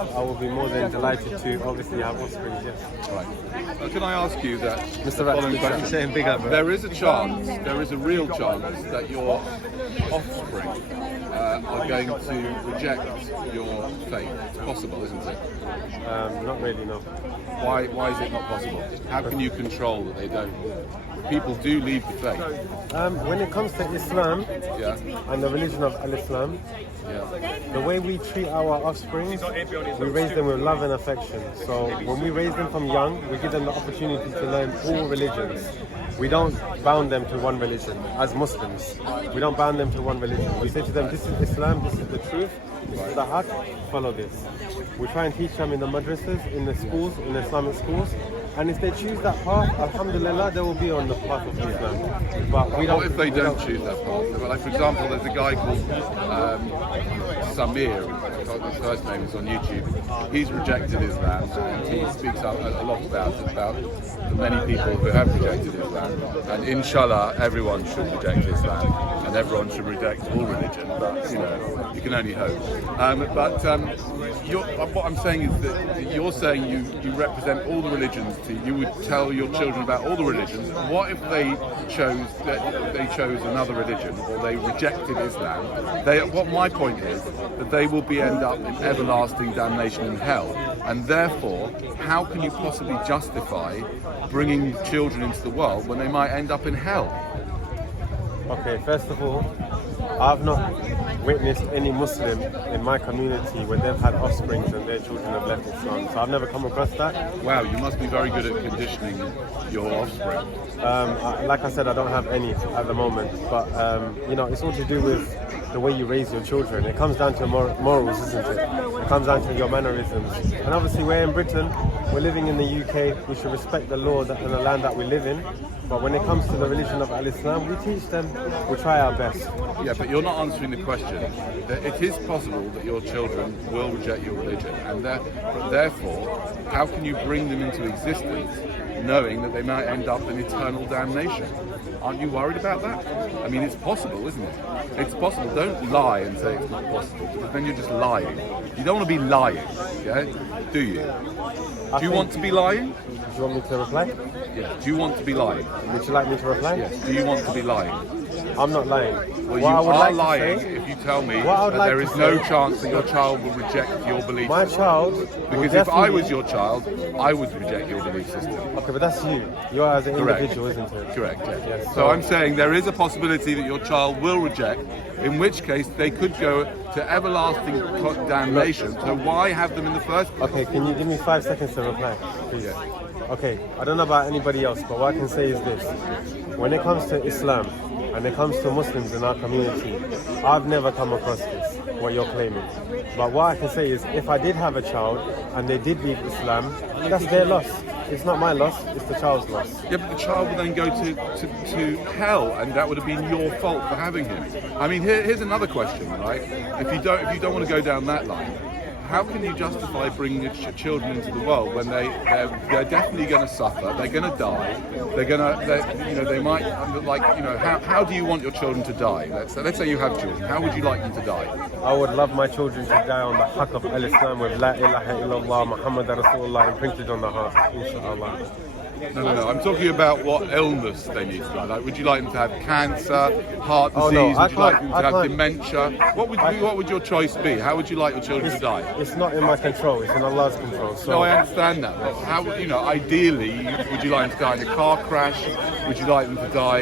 I will be more than delighted to obviously have offspring, yes. Right. Can I ask you that Mr. following question? Saying big up, bro. There is a chance, there is a real chance that your offspring are going to reject your faith. It's possible, isn't it? Not really, no. Why is it not possible? How can you control that they don't? People do leave the faith. When it comes to Islam Yeah. and the religion of Al-Islam, Yeah. the way we treat our offspring, we raise them with love and affection. So when we raise them from young, we give them the opportunity to learn all religions. We don't bound them to one religion. As Muslims, we don't bound them to one religion. We say to them, this is Islam, this is the truth, this is the haq, follow this. We try and teach them in the madrasas, in the schools, in the Islamic schools. And if they choose that path, alhamdulillah, they will be on the path of Islam. But we don't. What if they don't choose that path? Like, for example, there's a guy called Samir, his first name is on YouTube. He's rejected Islam, and he speaks up a lot about the many people who have rejected Islam. And inshallah, everyone should reject Islam, and everyone should reject all religion. But you can only hope. What I'm saying is that you're saying you represent all the religions. You would tell your children about all the religions. What if they chose another religion, or they rejected Islam? What my point is that they will end up in everlasting damnation in hell, and therefore, how can you possibly justify bringing children into the world when they might end up in hell? Okay, first of all, I've not witnessed any Muslim in my community when they've had offspring and their children have left Islam. So I've never come across that. Wow, you must be very good at conditioning your offspring. Like I said, I don't have any at the moment, but it's all to do with the way you raise your children. It comes down to morals, isn't it? It comes down to your mannerisms. And obviously we're in Britain, we're living in the UK, we should respect the law and the land that we live in. But when it comes to the religion of Al-Islam, we teach them, we try our best. Yeah, but you're not answering the question. It is possible that your children will reject your religion, and therefore, how can you bring them into existence knowing that they might end up in eternal damnation? Aren't you worried about that? I mean, it's possible, isn't it? It's possible. Don't lie and say it's not possible, because then you're just lying. You don't want to be lying, yeah? Do you? Do you want to be lying? Do you want me to reply? Yes. Do you want to be lying? Would you like me to reply? Yes. Do you want to be lying? I'm not lying. Well, you are lying if you tell me that there is no chance that your child will reject your belief My system. child... Because if I was your child, I would reject your belief system. Okay, but that's you. You are as an Correct. individual, isn't it? Correct, yes. Yes. So I'm saying there is a possibility that your child will reject, in which case they could go to everlasting damnation. So why have them in the first place? Okay, can you give me 5 seconds to reply, please? Yeah. Okay, I don't know about anybody else, but what I can say is this. When it comes to Islam, and it comes to Muslims in our community, I've never come across this, what you're claiming. But what I can say is, if I did have a child, and they did leave Islam, that's their loss. It's not my loss, it's the child's loss. Yeah, but the child would then go to hell, and that would have been your fault for having him. I mean, here's another question, right? If you don't want to go down that line, how can you justify bringing your children into the world when they're definitely going to suffer, they're going to die, they might, how do you want your children to die? Let's say you have children, how would you like them to die? I would love my children to die on the haq of Al-Islam with La ilaha illallah Muhammad Rasulullah imprinted on the heart, inshallah. No. I'm talking about what illness they need to die. Like, would you like them to have cancer, heart disease? No, would you like them to have dementia? What would your choice be? How would you like your children to die? It's not in my control. It's in Allah's control. So no, I understand that. But how, ideally, would you like them to die in a car crash? Would you like them to die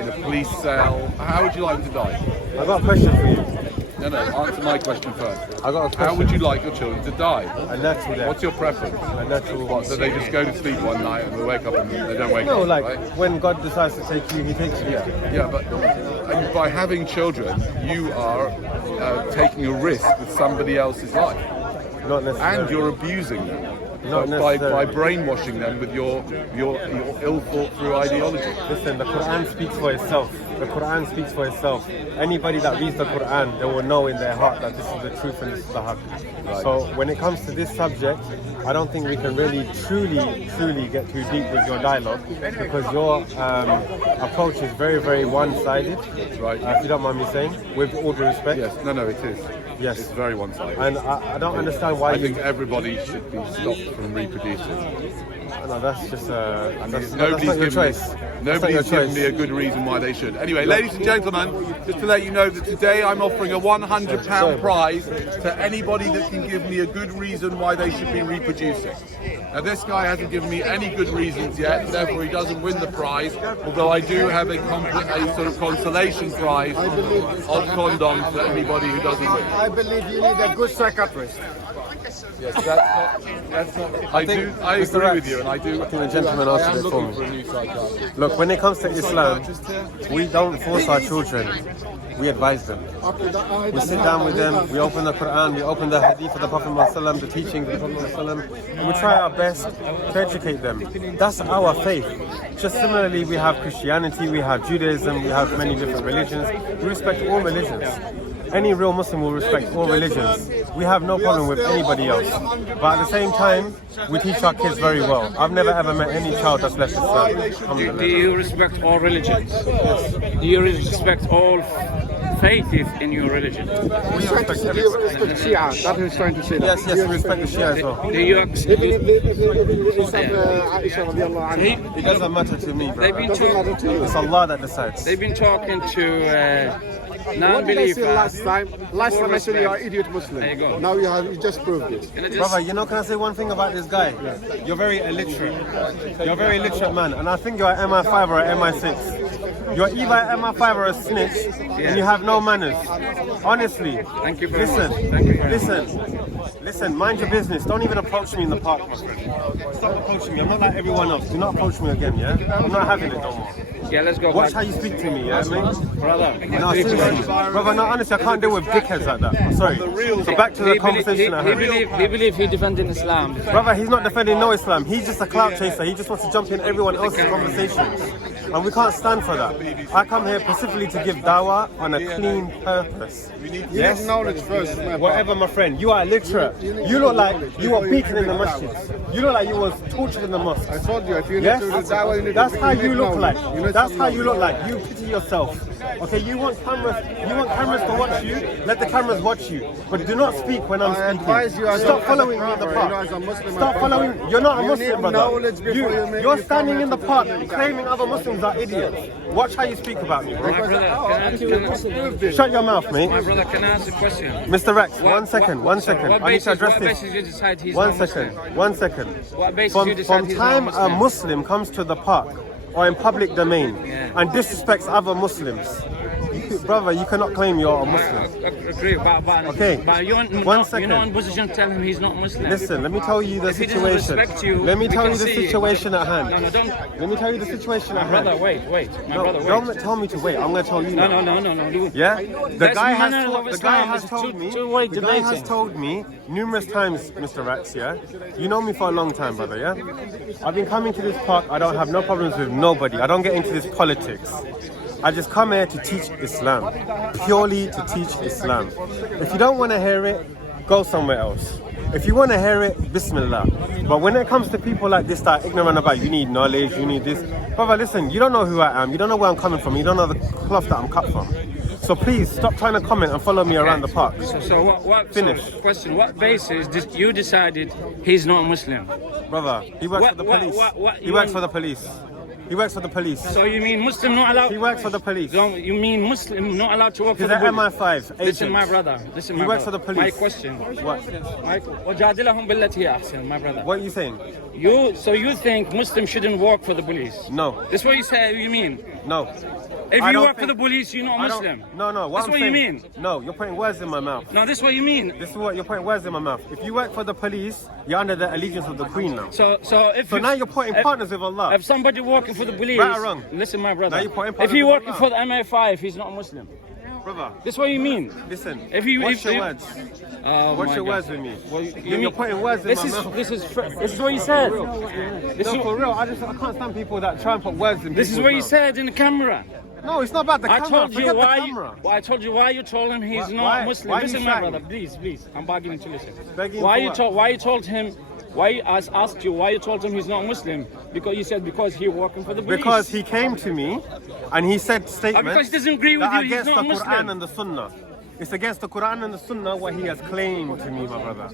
in a police cell? How would you like them to die? I got a question for you. No, answer my question first. I got a question. How would you like your children to die? A natural death. What's your preference? A natural What, so they just go to sleep one night and they wake up and they don't wake up? No, like right? when God decides to take you, He takes you. Yeah, but by having children, you are taking a risk with somebody else's life. Not necessarily. And you're abusing them. Not by necessarily. brainwashing them with your ill thought through ideology. Listen, the Quran speaks for itself. The Quran speaks for itself. Anybody that reads the Quran, they will know in their heart that this is the truth and this is the haq. Right. So when it comes to this subject, I don't think we can really truly get too deep with your dialogue, because your approach is very, very one-sided. Right. If you don't mind me saying, with all due respect. Yes, no, it is. Yes. It's very one-sided. And I don't understand why I think everybody should be stopped from reproducing. No, that's just that's Nobody's not your given choice. Nobody's given me a good reason why they should. Anyway, ladies and gentlemen, just to let you know that today I'm offering a £100 prize to anybody that can give me a good reason why they should be reproducing. Now this guy hasn't given me any good reasons yet, therefore he doesn't win the prize, although I do have a sort of consolation prize of condoms for anybody who doesn't win. I believe you need a good psychiatrist. Yes, that's not. I agree with you, and I do. I think the gentleman answered it for me. Look, when it comes to Islam, we don't force our children. We advise them. We sit down with them, we open the Quran, we open the Hadith of the Prophet ﷺ, the teachings of the Prophet ﷺ, and we try our best to educate them. That's our faith. Just similarly, we have Christianity, we have Judaism, we have many different religions. We respect all religions. Any real Muslim will respect all religions. We have no problem with anybody else. But at the same time, we teach our kids very well. I've never ever met any child that's left Islam. Do you respect all religions? Yes. Do you respect all faith in your religion? We respect everybody. Shia, that is trying to say that. Yes, yes, we respect the Shia as well. Do you accept? It doesn't matter to me, bro. They've been talking. It's Allah that decides. They've been talking to What did I say non-believers. last time? Last time I said you are an idiot Muslim. There you go. Now you just proved it. Brother, you know, can I say one thing about this guy? You're very illiterate. You're a very illiterate man, and I think you're an MI5 or an MI6. You're either an MI5 or a snitch, and you have no manners. Honestly. Thank you very listen, much. Thank you very Listen, mind your business. Don't even approach me in the park, my friend. Stop approaching me. I'm not like everyone else. Do not approach me again, yeah? I'm not having it no more. Yeah, let's go Watch back. how you speak to me, yeah, mate? Brother, No, seriously. Brother, no, honestly, I can't deal with dickheads like that. I'm sorry. So back to the conversation I had. He believe he defending Islam. Brother, he's not defending no Islam. He's just a clout chaser. He just wants to jump in everyone else's conversations. And we can't stand for that. I come here specifically to give dawah on a clean purpose. Yes, knowledge first. Whatever, my friend. You are illiterate. You look like you were beaten in the masjid. You look like you was tortured in the mosque. I told you, if you need Yes? to do dawah, you need That's to how you look like. need That's some how you look knowledge. like. You pity yourself. Okay, you want cameras to watch you, let the cameras watch you. But do not speak when I'm I speaking. advise you as Stop a following me in the brother, park. you know, as a Muslim, Stop I following. advise You're not a you Muslim, need brother. knowledge before you make You're your standing in the comment. park claiming other Muslims are idiots. Watch how you speak about me, My bro. brother, Shut your mouth, mate. my brother, can I ask a question? Mr. Rex, What- one second. what I need to basis- address what this. basis you decide he's One not second. Muslim? One second. What basis you decide From he's time not a Muslim? Muslim comes to the park or in public domain Yeah. and disrespects other Muslims, brother, you cannot claim you're a Muslim. I agree, but Okay. But you're One not, second. you're not in position to tell him he's not Muslim. Listen, let me tell you the If he doesn't situation. respect you, Let me we tell can you the see. situation at No, hand. no, don't. Let me tell you the situation at Brother, hand. wait. My No, brother, wait. don't tell me to wait. I'm going to tell you No, now. no. Yeah? The That's guy has manners told, of the guy Islam. has It's told me, two-way the guy has debating. told me numerous times, Mr. Rax, yeah? You know me for a long time, brother, yeah? I've been coming to this park. I don't have no problems with nobody. I don't get into this politics. I just come here to teach Islam. Purely to teach Islam. If you don't want to hear it, go somewhere else. If you want to hear it, Bismillah. But when it comes to people like this that are ignorant about you need knowledge, you need this. Brother, listen, you don't know who I am. You don't know where I'm coming from. You don't know the cloth that I'm cut from. So please, stop trying to comment and follow me around the park. So what? Finish. So question: what basis did you decided he's not Muslim? Brother, he works for the police. He works for the police. He works for the police. So you mean Muslim not allowed? He works for the police. You mean Muslim not allowed to work He's for the an police? MI5 agent. Listen, my brother. Listen, He my works brother. for the police. My question. What? وجادلهم بالتي هي أحسن, my brother. What are you saying? So you think Muslims shouldn't work for the police? No. That's what you say. You mean? No. If I you don't work for the think- police, you're not I don't- Muslim. No. That's I'm what you saying- mean. No, you're putting words in my mouth. No, that's what you mean. This is what you're putting words in my mouth. If you work for the police, you're under the allegiance of the Queen now. So if So now you're putting partners with Allah. If somebody working for the police, Right or wrong? listen, my brother. Now you're putting If partners he with working Allah. for the MI5, he's not Muslim. Brother, That's what you mean. listen. If you- watch if your you- words. Oh Watch my your God. words with me. Well, You're putting words in this my is mouth. this is what you said. This No, is for real. I can't stand people that try and put words in. this is people's what you mouths. said in the camera. No, it's not about the I camera. told you Forget why the camera. I told you why you told him he's Why- not why- Muslim. why you Listen, my shouting? brother, please. I'm begging to listen. Begging Why for you what? told? Why you told him? Why I asked you why you told him he's not Muslim? Because you said because he working for the police. Because he came to me and he said statements because he doesn't agree with that you, are he's against not the Muslim. Quran and the Sunnah. It's against the Quran and the Sunnah what he has claimed to me, my brother.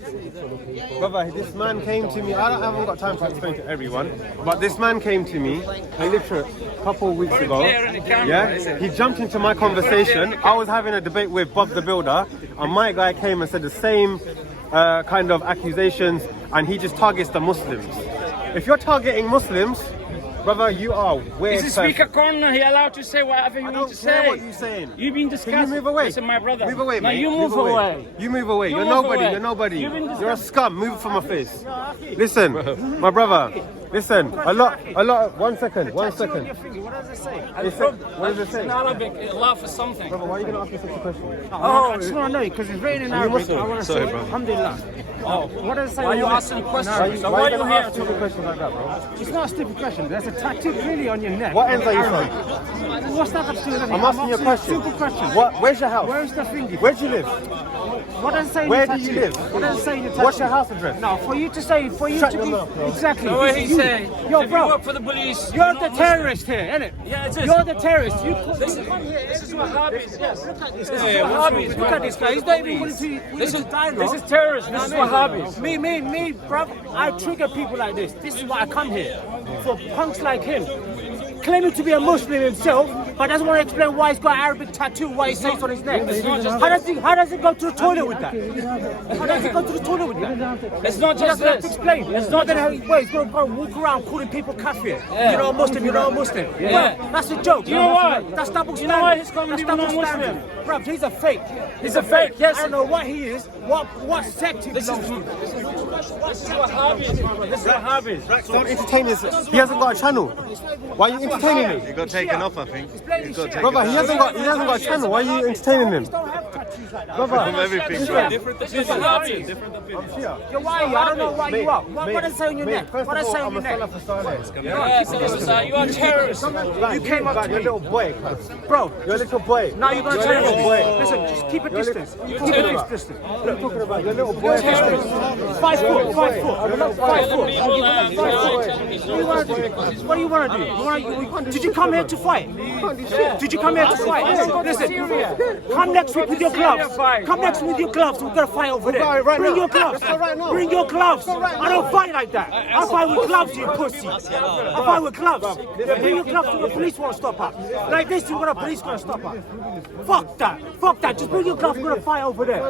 Brother, this man came to me. I haven't got time to explain to everyone, but this man came to me literally a couple of weeks ago. Yeah, he jumped into my conversation. I was having a debate with Bob the Builder, and my guy came and said the same kind of accusations, and he just targets the Muslims. If you're targeting Muslims, brother, you are weird. This is speaker corner. He allowed to say whatever you want to say. I don't care what you're saying. You've been discussing. Can you move away? Listen, my brother. Move away, now mate. you move away. You move away. You're move nobody. away. You're nobody. You've been You're a scum. Move from my face. Listen, my brother. Listen. A lot. One second. What does it say? What does it say? In Arabic, Allah for something. Brother, why are you gonna ask me such a question? Oh, I just want to know because it's written in Arabic. Muslim? I want to Sorry, say, bro. Alhamdulillah. Oh, what does it say? Why are you asking questions? So why are you gonna here ask stupid questions like that, bro? It's not a stupid question. There's a tattoo clearly on your neck. What ends are you from? What's that got to do with anything? I'm asking you a question. Stupid question. Where's your house? Where's the thingy? Where do you live? What does it say in Where your do you tattoo? live? What does it say in your tattoo? What's your house address? No, for you to say, for you Shut to your be mouth, bro. exactly. So what he you- say? Yo, if bro. you work for the police, You're the terrorist here, innit? Yeah, it is. You're the terrorist. You This is Wahhabis. Yes. Look at this Yeah, guy. yeah, Wahhabis. Look at this guy. He's not even willing to This is dialogue. this is terrorist. This is Wahhabis. Me, bruv. I trigger people like this. This is why I come here. For punks like him. Claiming to be a Muslim himself, but doesn't want to explain why he's got an Arabic tattoo, why he says it on his neck. How does he go to the toilet with that? How does he go to the toilet with that? It's not He just doesn't have to this. explain. It's not that he's going to go and walk around calling people kafir. Yeah. You're not a Muslim, you're not a Muslim. Yeah. Bruv, that's a joke. You know why? That's double standard. You know why he's calling That's people double not standard. Muslim? Bruv, he's a fake. He's a fake. Yes. I don't know what he is, what sect he This is belongs to. this is Wahhabis, my brother. This is Wahhabis. Don't entertain this. He hasn't got a channel. Why are you entertaining me? He got taken off, I think. He's playing his shit. Brother, he hasn't got a channel. Why are you entertaining him? Don't have tattoos like that. Brother, Everything, This is Wahhabis. Yo, why are you? I don't know why you are. What does it say on your neck? What does it say on your neck? Yes, you are terrorists. You came up to You're a me. little boy. Bro, You're a little boy. now you're going to You're a tell little me. boy. Listen, just keep a distance. Keep a terrorist. distance. What are you talking about? You're a little boy. 5 foot. 5 foot. 5 foot. What do you want to do? Did you come here to fight? Did you come here to fight? Listen, come next week with your gloves. Come next week with your gloves. We're gonna fight over there. Bring your gloves. Bring your gloves. I don't fight like that. I fight with gloves, you pussy. I fight with gloves. Bring your gloves so the police won't stop us. Like this, the police gonna stop us. Fuck that. Fuck that. Just bring your gloves. We're gonna fight over there.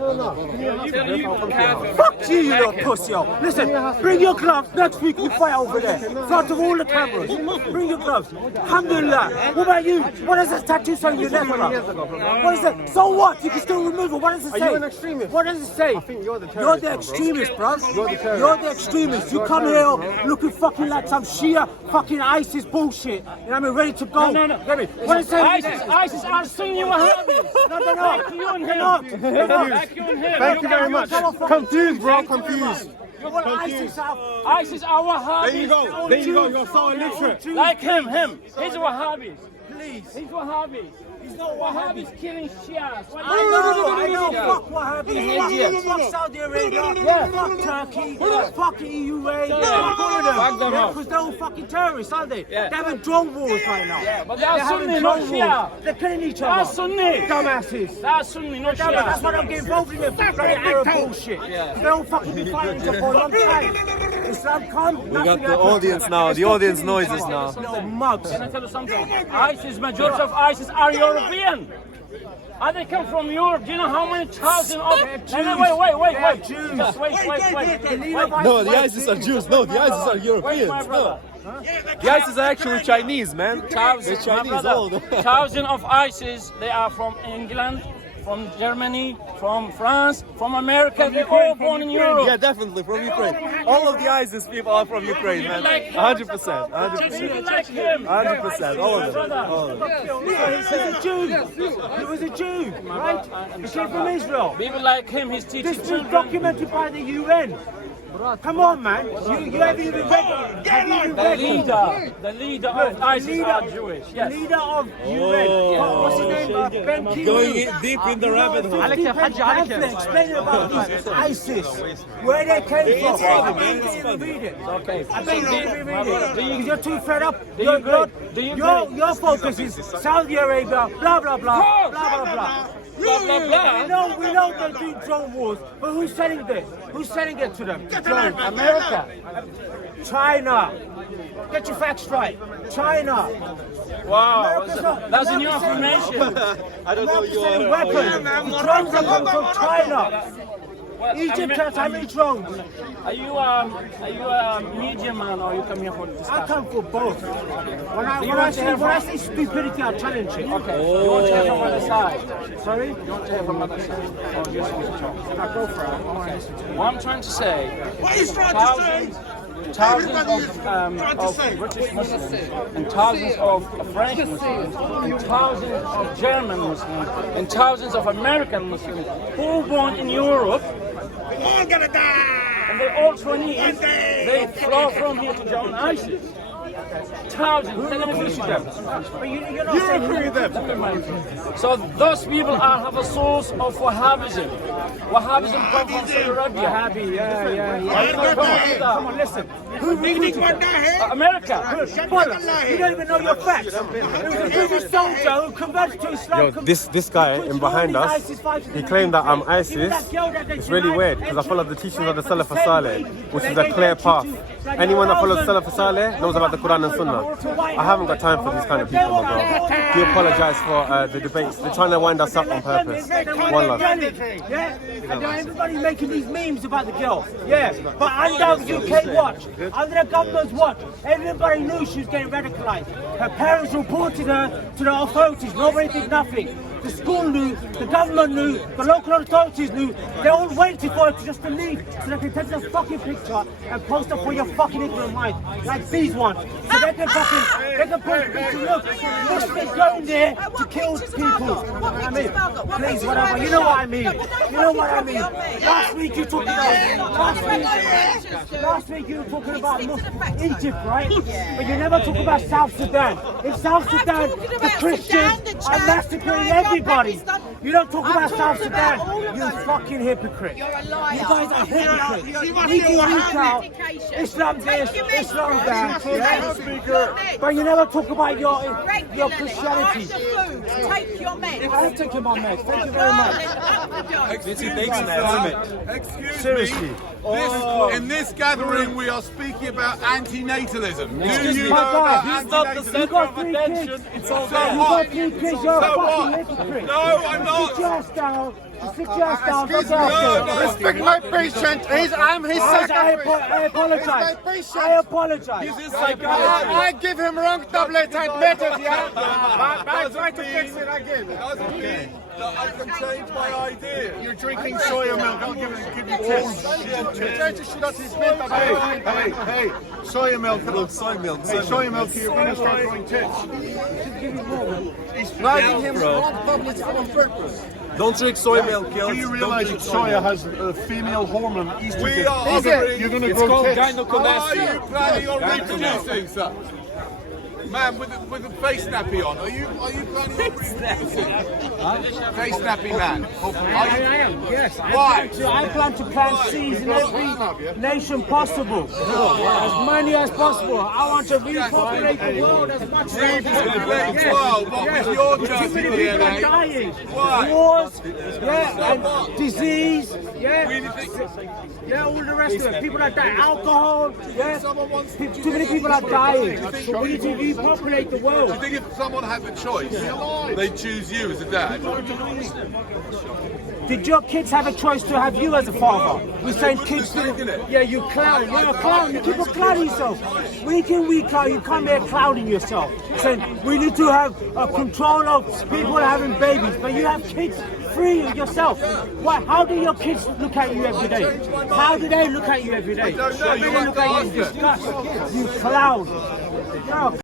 Fuck you, you little pussy. Yo. Listen, bring your gloves. Next week we fight over there. In front of all the cameras. Bring your gloves. Alhamdulillah. What about you? What does this tattoo say on your neck? What is it? So what? You can still remove it. What does it say? Are you an extremist? What does it say? I think you're the terrorist. You're the extremist, bro. You're the terrorist. You're the extremist. You come here looking fucking like some Shia fucking ISIS bullshit. You know what I mean? Ready to go. No. Get me? What does it say? ISIS are Sunni Wahhabis. No. Like you and him. Like you and him. Thank you very much. Confused, bro. Confused. What ISIS are? ISIS are Wahhabis. There you go. There you go. You're so illiterate. Like him. He's a Wahhabi. Please. He's Wahhabi. He's not Wahhabis killing Shias. I know. Fuck Wahhabis. Fuck Saudi Arabia. Fuck Turkey. Fuck EUA. Fuck all of them. Fuck them up. Because they're all fucking terrorists, aren't they? Yeah. They're having drone wars right now. But they are They're having Sunni, not drone Shia. wars. They're killing each They are other. Sunni. Dumbasses. They are Sunni, not That's Shia. why I don't get involved in their bloody Arab bullshit. They don't fucking be fighting each other for a long time. Islam come, We got the audience now. The audience noises now. Little mugs. Can I tell you something? ISIS, majority of ISIS are European. And they come from Europe. Do you know how many thousands of... Wait. Jews. Just wait. No, the ISIS are Jews. No, the ISIS are Wait, Europeans. my brother. The ISIS are actually Chinese, man. They're Thousands, my Chinese, brother. all of them. Thousands of ISIS, they are from England, from Germany, from France, from America. They're all born in Europe. Yeah, definitely from Ukraine. All of the ISIS people are from Ukraine, man. 100%. Do you 100%. like him? 100%. All of them. All of them. He's a Jew. He was a Jew, right? He came from Israel. People like him, he's teaching This was children. documented by the UN. Come on, man. You haven't even read it. The leader of ISIS are Jewish. Yes. Leader of UN. What's his name? Ben Kingsley. Going deep in the rabbit hole. Explain about these ISIS. Where they came from. I bet you didn't even read it. Okay. I bet you didn't even read it. Because you're too fed up. Do you agree? Do you agree? Your focus is Saudi Arabia, blah, blah, blah, blah, blah, blah. blah, blah, blah. We know they're doing drone wars, but who's selling this? Who's selling it to them? Drones. America. China. Get your facts right. China. Wow, that's new information. I don't know your Weapons. The drones are coming from China. Egypt has how many drones? Are you a media man or are you coming here for discussion? I come for both. When I say stupidity, I challenge it. Okay. You want to hear from other side? Sorry? You want to hear from other side? Or just want to talk? I go for it. Okay. What I'm trying to say, What are you trying to say? thousands of British Muslims and thousands of French Muslims and thousands of German Muslims and thousands of American Muslims all born in Europe, We're all gonna die. and they all Chinese, they fly from here to join ISIS. Thousands, they're going to visit them. But you're not saying agree with them. So those people have a source of Wahhabism. Wahhabism comes from Saudi Arabia. Wahhabi, yeah. Come on, listen. Who recruited them? America. You don't even know your facts. There was a British soldier who converted to Islam. Yo, this guy in behind us, he claimed that I'm ISIS. It's really weird because I follow the teachings of the Salaf Saleh, which is a clear path. Anyone that follows Salaf Saleh knows about the Quran and Sunnah. I haven't got time for these kind of people, my bro. Do apologise for the debates. They're trying to wind us up on purpose. One love. Yeah, and now everybody's making these memes about the girl. Yeah, but under UK watch, under the government's watch, everybody knew she was getting radicalised. Her parents reported her to the authorities. Nobody did nothing. The school knew, the government knew, the local authorities knew. They all waited for her to just to leave so they can take this fucking picture and post it for your fucking ignorant mind, like these ones. So they can post a picture. Look, Muslims going there to kill people. I mean, please, whatever. You know what I mean. You know what I mean. Last week you talked about. Last week you were talking about Egypt, right? But you never talk about South Sudan. In South Sudan, the Christians are massacring everybody. You don't talk about South Sudan. You fucking hypocrite. You're a liar. You guys are hypocrites. Week in, week out, Islam this, Islam that. Yeah? But you never talk about your Christianity. Take your meds. I'm taking my meds. Thank you very much. Excuse me. In this gathering, we are speaking about anti-natalism. Do you know about He's not the anti-natalism? center of attention. It's all You there. got 3 kids, you're a So fucking what? hypocrite. No, I'm not. Sit your ass down. Sit your ass down. Excuse Don't me, go no. out respect my patient. I'm his secretary. I apologize. I apologize. He's a psychiatrist. I give him wrong tablet and methods, yeah? But I try to fix it again. Doesn't mean that I can change my idea. You're drinking soya milk. I'll give you tips. Hey, soya milk. Soy milk. Hey, soya milk, you're going to start growing tits. He's flogging him wrong tablets for a purpose. Don't drink soy milk, kids. Do you realize that soya has a female hormone, estrogen? We are You're going to It's grow called tits. Are you gynecolestia. planning on reproducing, sir? Man, with the face nappy on, are you planning on reproducing? Face nappy man. I am, yes. Why? I plan to plant seeds in every nation possible. As many as possible. I want to repopulate the world as much as I can. Repopulate the world? What with your Too dirty many people are DNA? dying. Why? Wars, and disease, all the rest of it. People are dying. Alcohol, too many people are dying. So we need to repopulate the world. Do you think if someone had the choice, they'd choose you as a dad? Did your kids have a choice to have you as a father? We're saying kids didn't. Yeah, you clown. You're a clown. You keep on clowning yourself. Week in, week out, you come here clowning yourself. Saying we need to have a control of people having babies, but you have kids free yourself. What? How do your kids look at you every day? How do they look at you every day? I don't know. They look at you in disgust. You clown. You're a